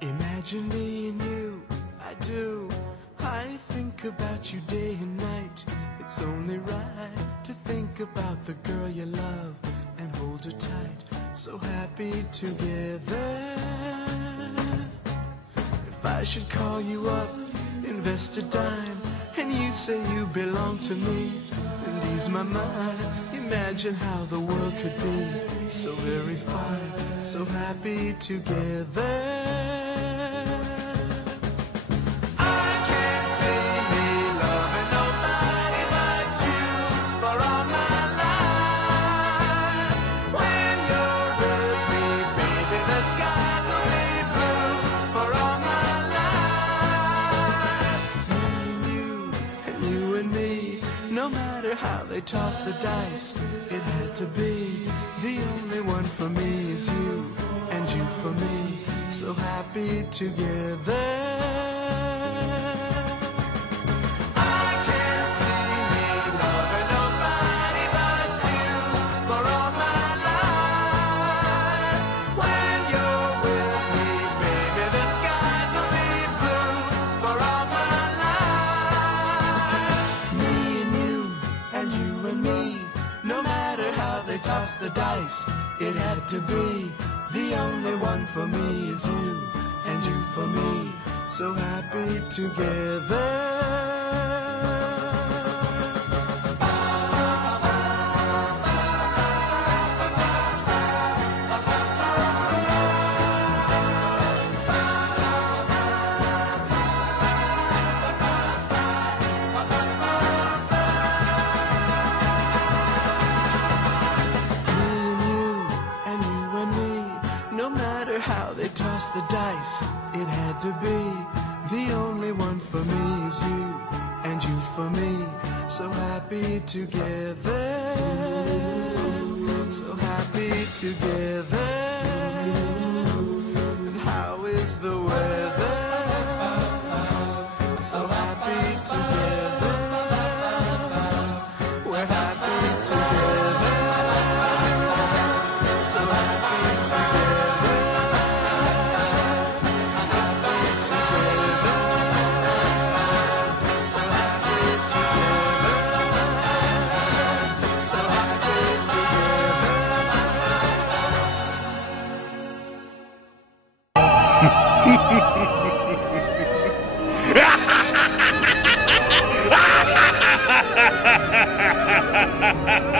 Imagine me and you, I do. I think about you day and night. It's only right to think about the girl you love and hold her tight. So happy together. If I should call you up, invest a dime, and you say you belong to me, and ease my mind. Imagine how the world could be so very fine, so happy together. No matter how they toss the dice, it had to be. The only one for me is you, and you for me, so happy together. Toss the dice, it had to be. The only one for me is you, and you for me, so happy together. How they toss the dice, it had to be. The only one for me is you, and you for me, so happy together. So happy together. And how is the weather? So happy together. We're happy together. So happy together. Ha ha ha ha ha!